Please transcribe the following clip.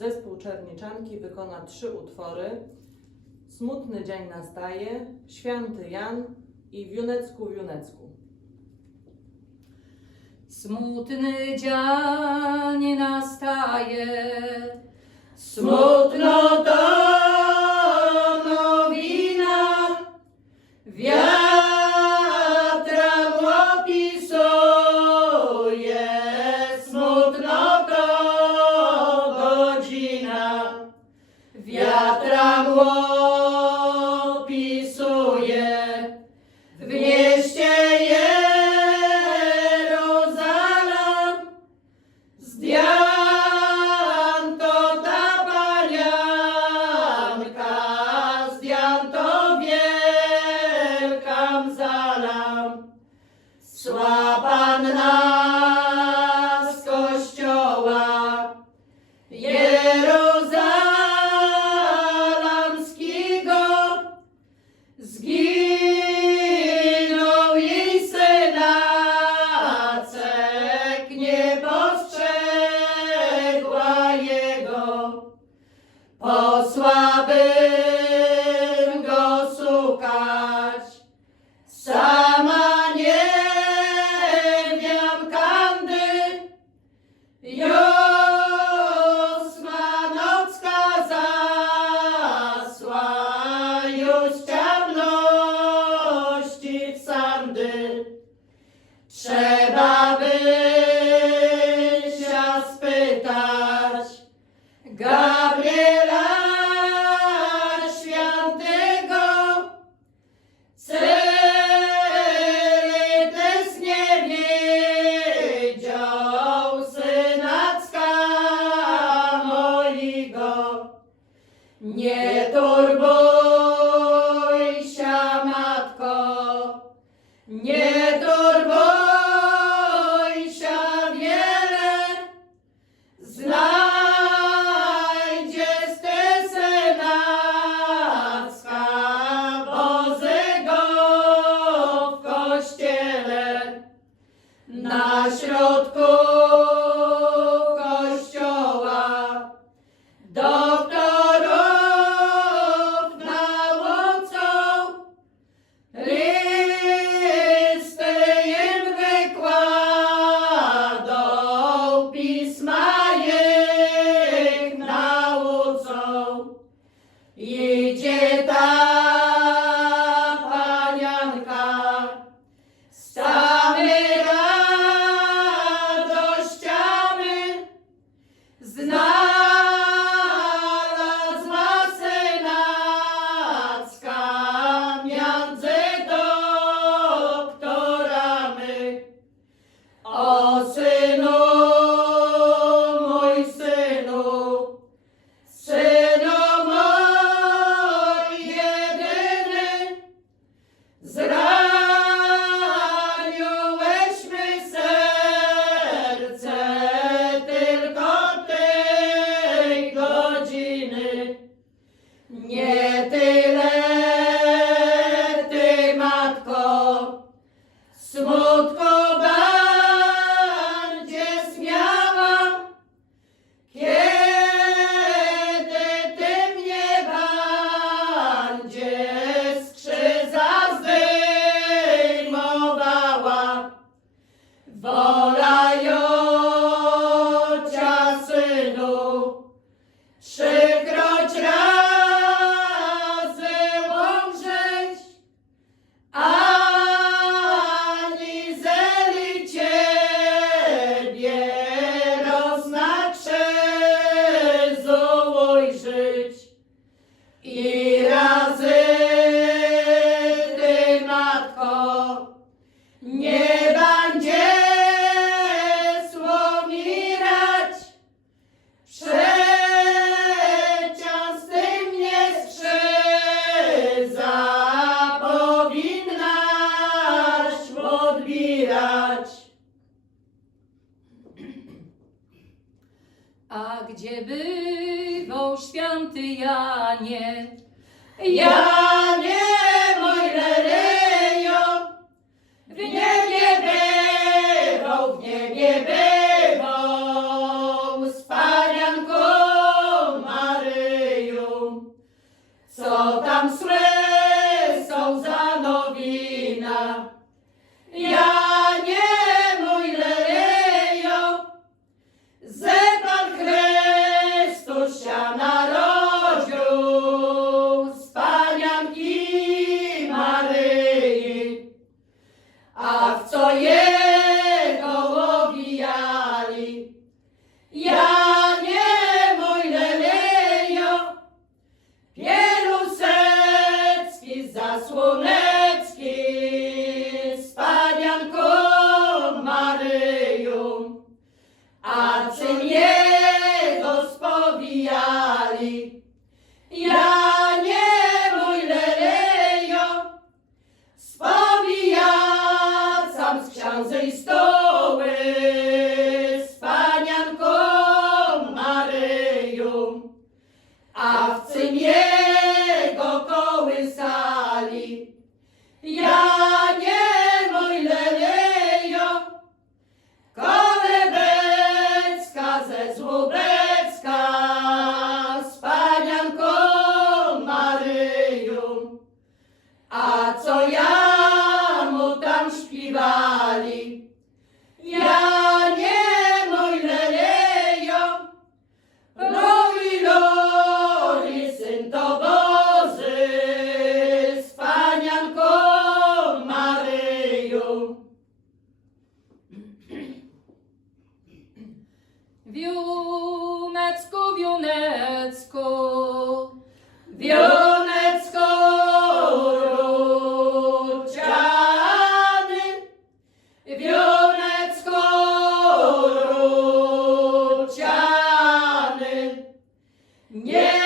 Zespół Czerniczanki wykona trzy utwory: Smutny dzień nastaje, Święty Jan i Wiunecku Wiunecku. Smutny dzień nastaje, smutny Raghua. Nie torbo A gdzie bywał święty Janie? Janie, mój lelejo, w niebie bywał, w niebie bywał. Wiunecku, wiunecku, Wionecko ruciany, wionecko ruciany, nie